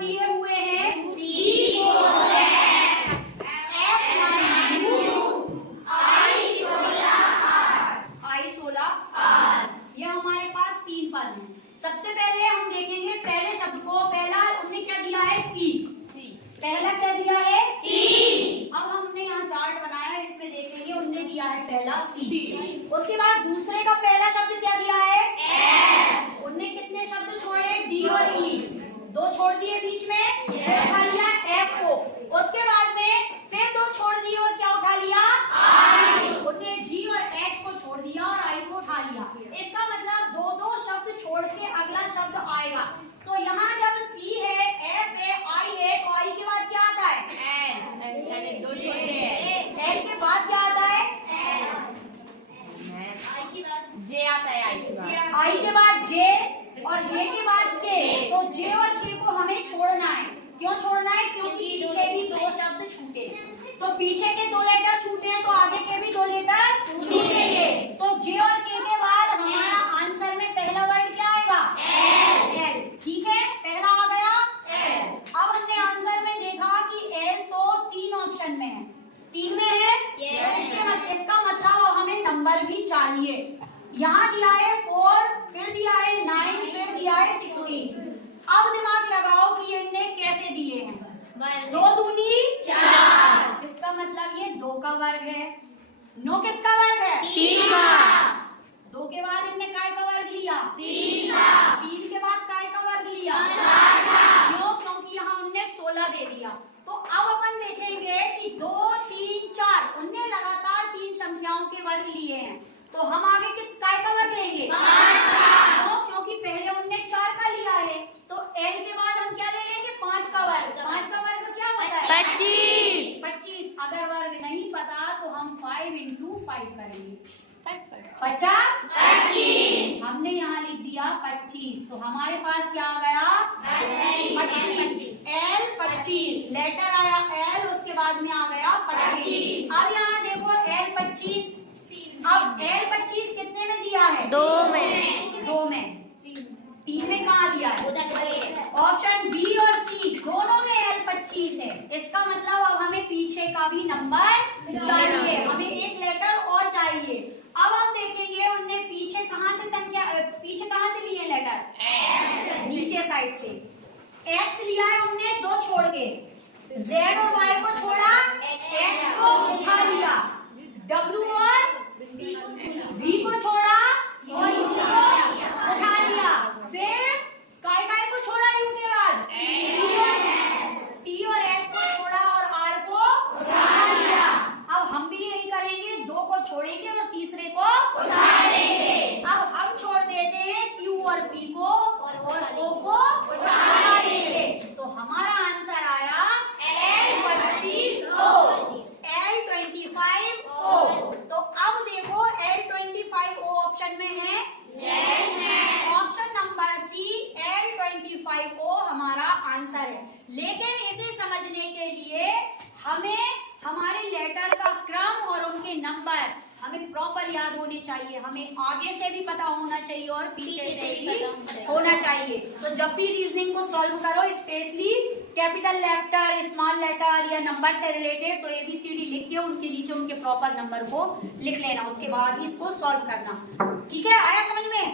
दिए हुए हैं सी को एफ, एफ माने यू, आई 16 आर। ये हमारे पास तीन पद हैं। सबसे पहले हम देखेंगे पहले शब्द को। पहला उन्होंने क्या दिया है सी, पहला क्या दिया है सी। अब हमने यहाँ चार्ट बनाया है, इसमें देखेंगे उन्होंने दिया है पहला सी। उसके बाद दूसरे का पहला शब्द क्या दिया है एफ। उन्होंने कितने शब्द छोड़े डी और ई, दो छोड़ दिए बीच में, उठा लिया एफ को। उसके बाद में फिर दो छोड़ दिए और क्या उठा लिया आई। उन्होंने जी और एच को छोड़ दिया और आई को उठा लिया। इसका मतलब दो दो शब्द छोड़ के अगला शब्द आएगा। तो यहाँ जब सी है, एफ है, आई है, तो आई के बाद क्या आता है एल। दो छोटे हैं, एल के बाद क्या आता है आई के बाद जे आता है, आई के बाद जे और जे के बाद के। तो जे और के को हमें छोड़ना है। क्यों छोड़ना है? क्योंकि पीछे भी दो शब्द छूटे। तो पीछे के दो लेटर छूटे हैं तो आगे के भी दो लेटर छूटेंगे। तो जे और के बाद हमारा आंसर में पहला वर्ड क्या आएगा एल। ठीक है, पहला आ गया एल। अब हमने आंसर में देखा कि एल तो तीन ऑप्शन में है, तीन में है। इसका मतलब हमें नंबर भी चाहिए। यहाँ दिया है 4, फिर दिया है 9, फिर दिया है 16। अब दिमाग लगाओ कि इनने कैसे दिए हैं। 2 दूनी 4, इसका मतलब ये 2 का वर्ग है। 9 किसका वर्ग है 3 का। 2 के बाद इनने काय का वर्ग लिया 3 का। 3 के बाद काय का वर्ग लिया 4 का। क्यों? क्योंकि यहाँ उनने 16 दे दिया। तो अब अपन देखेंगे कि 2, 3, 4 उनने लगातार 3 संख्याओं के वर्ग लिए हैं। तो हम आगे काय का वर्ग लेंगे 5 का। क्योंकि पहले उनने 4 का लिया है। तो एल के बाद हम क्या ले लेंगे 5 का वर्ग। 5 का वर्ग क्या होता है 25। 25 अगर वर्ग नहीं पता तो हम 5 into 5 करेंगे। 25 हमने यहाँ लिख दिया 25। तो हमारे पास क्या आ गया 25। एल 25 लेटर आया एल, उसके बाद में आ गया 25। अब यहाँ देखो एल 25। अब एल 25 कितने में दिया है 2 में। 2 में 3 में कहाँ दिया है ऑप्शन बी और सी दोनों में एल 25 है। इसका मतलब अब हमें पीछे का भी नंबर चाहिए, हमें एक लेटर और चाहिए। अब हम देखेंगे उनने पीछे कहाँ से लिए लेटर नीचे साइड से। एक्स लिया है उनने 2 छोड़ के, जेड और वाई को छोड़ा, एक्स को उठा लिया, डब्ल्यू और बी को छोड़ा और यू को उठा लिया। फिर काय को छोड़ा यू के बाद टी और एस को छोड़ा और आर को उठा लिया। अब हम भी यही करेंगे, 2 को छोड़ेंगे और तीसरे को उठा लेंगे। अब हम छोड़ देते हैं क्यू और पी को और ओ को उठा लेंगे। तो हमारा आंसर आया एल 25 ओ, एल 25 ओ। तो अब देखो एल 25 ओ ऑप्शन में है ऑप्शन नंबर सी एल 25 ओ हमारा आंसर है। लेकिन इसे समझने के लिए हमें हमारे लेटर का क्रम और उनके नंबर हमें प्रॉपर याद होने चाहिए। हमें आगे से भी पता होना चाहिए और पीछे से भी होना चाहिए। तो जब भी रीजनिंग को सॉल्व करो, specially capital letter, small letter या नंबर से रिलेटेड, तो ABCD लिख के उनके नीचे उनके प्रॉपर नंबर को लिख लेना, उसके बाद ही इसको सॉल्व करना। ठीक है, आया समझ में?